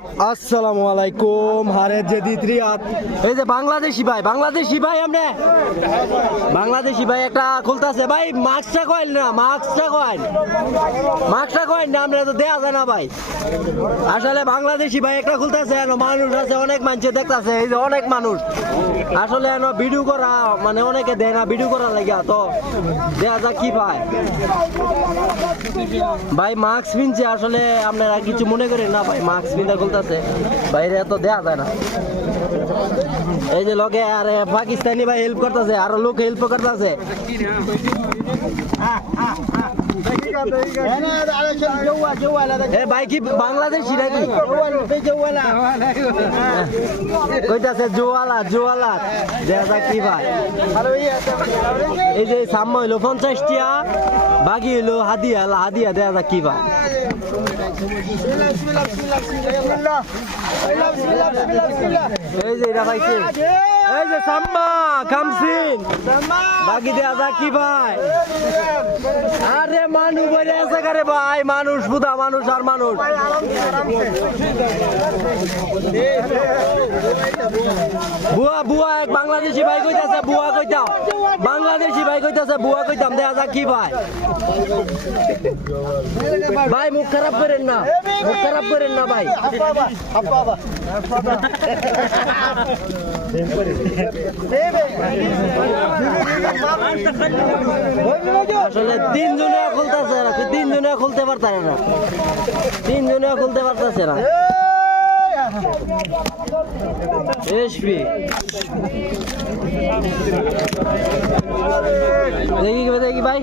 আসসালামু আলাইকুম হারে যে দিত্রিয়াত এই যে বাংলাদেশি ভাই আমরা বাংলাদেশি ভাই একটা খুলতাছে ভাই মাস্কটা কইল না মাস্কটা কইল না আমরা তো দেয়া যায় না ভাই আসলে বাংলাদেশি ভাই একটা খুলতাছে মানুষ আছে অনেক মানুষ দেখতাছে এই যে অনেক মানুষ আসলে ভিডিও করা মানে অনেকে দেয় না ভিডিও করা লাগিয়া তো দেয়া যাক কি ভাই ভাই মাস্ক পিনছে আসলে আপনারা কিছু মনে করেন না ভাই মাস্ক পিনতে খুলতাছে বাইরে তো দেয়া যায় না এই যে লোকে আর পাকিস্তানি ভাই হেল্প করতেছে আরো লোক হেল্প করতেছে ভাই কি বাংলাদেশি নাকি কইতাছে জোয়ালা দেখা কি ভাই এই যে সাম্য হইলো 50 টিয়া বাকি হইলো হাদিয়া দেখা যাক কি ভাই এই যে এটা পাইছে এই যে সাম্মা কামসিন বাকি দেখা যাক কি ভাই আরে মানুষ বলে আছে করে ভাই মানুষ বুদা মানুষ আর মানুষ বুয়া এক বাংলাদেশি ভাই কইতাছে বুয়া কইতাম বাংলাদেশি ভাই কইতাছে বুয়া কইতাম দেখা যাক কি ভাই ভাই মুখ খারাপ করেন না ভাই আসলে তিনজনে খুলতে পারতেছে না এসপি দেখি ভাই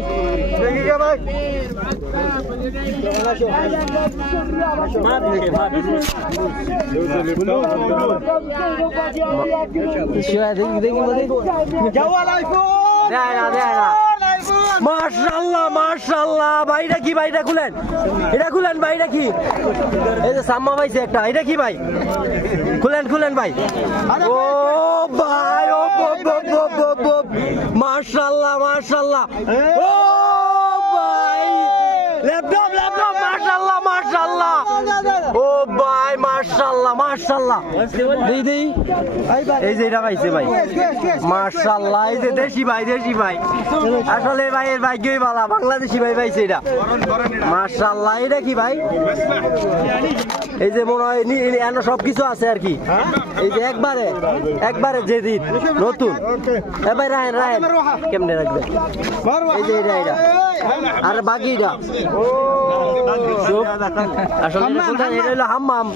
মাশাআল্লাহ ভাইটা কি ভাইটা খুলেন ভাইটা কি এই যে সাম্মা পাইছে একটা এটা কি ভাই খুলেন ভাই ও ভাই ও মাশাআল্লাহ ও ভাই ল্যাপটপ মাশাআল্লাহ ও ভাই মাশাআল্লাহ দিদি এই যে এটা পাইছে ভাই মাশাআল্লাহ এই যে দেশি ভাই আসলে ভাইয়ের ভাগ্যই ভালো বাংলাদেশি ভাই পাইছে এটা মাশাআল্লাহ এটা কি ভাই এই যে মনে হয় সবকিছু আছে আর কি এই যে একবারে জেদিদ নতুন ভাই রাহেন কেমনে রাখবে এই যে এটা আর বাকিটা আসলে এটা হলো হাম্মাম